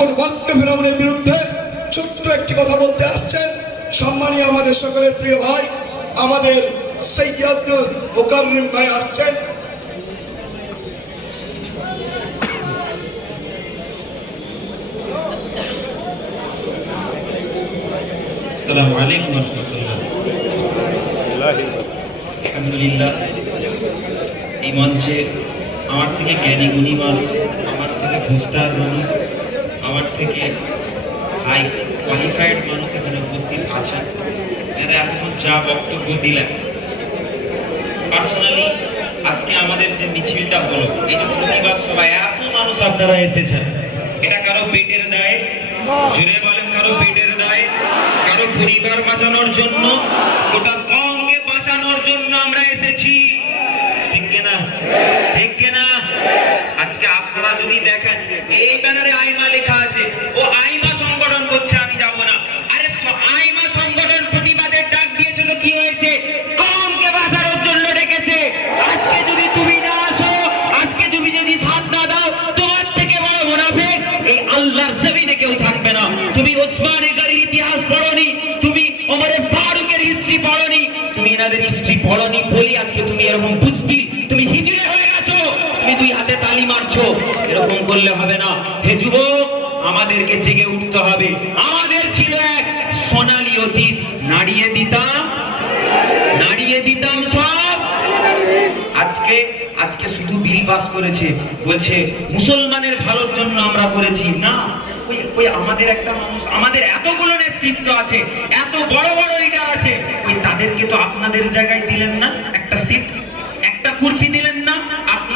এখন ওয়াক্ফ ফেরাউনের বিরুদ্ধে ছোট্ট একটি কথা বলতে আসছেন সম্মানীয় আমাদের সকলের প্রিয় ভাই আমাদের সৈয়দ মুকাররিম ভাই আসছেন। আসসালামু আলাইকুম ওয়া রাহমাতুল্লাহ। আলহামদুলিল্লাহ, এই মঞ্চে আমার থেকে জ্ঞানী গুণী মানুষ, আমার থেকে বুঝদার মানুষ, আমার থেকে হাই কোয়ালিফাইড মানুষ এখানে উপস্থিত আছেন। এরা এতক্ষণ যা বক্তব্য দিলেন, পার্সোনালি আজকে আমাদের যে মিছিলটা হলো, এই যে প্রতিবাদ সভায় এত মানুষ আপনারা এসেছেন, এটা কারো পেটের দায়? জোরে বলেন, কারো পেটের দায়? কারো পরিবার বাঁচানোর জন্য? গোটা কমকে বাঁচানোর জন্য আমরা এসেছি, ঠিক কিনা? ঠিক কিনা? আজকে আপনারা যদি দেখেন এই ব্যানারে আইমা লেখা আছে, ও আইমা সংগঠন করছে, আমি যাব না। আরে আইমা সংগঠন প্রতিবাদের ডাক দিয়েছে তো কি হয়েছে? কমকে বাঁচানোর জন্য ডেকেছে। আজকে যদি তুমি না আসো, আজকে তুমি যদি সাথ না দাও, তোমার থেকে বড় মুনাফিক এই আল্লাহর জমিনে কেউ থাকবে না। তুমি ওসমানে গনির ইতিহাস পড়োনি, তুমি ওমরে ফারুকের হিস্ট্রি পড়োনি, তুমি এনাদের হিস্ট্রি পড়োনি বলি আজকে তুমি এরকম বুঝতি, তুমি হিজড়ে হয়ে গেছো, তুমি দুই হাতে তালি মারছো। এরকম করলে হবে না। হে যুবক, আমাদেরকে জেগে উঠতে হবে। আমাদের ছিল এক সোনালী অতীত, নাড়িয়ে দিতাম সব। আজকে শুধু বিল পাস করেছে, বলছে মুসলমানের ভালোর জন্য আমরা করেছি। না, ওই আমাদের একটা মানুষ, আমাদের এতগুলো নেতৃত্ব আছে, এত বড় লিডার আছে, ওই তাদেরকে তো আপনাদের জায়গায় দিলেন না, একটা সিট, একটা কুরসি দিলেন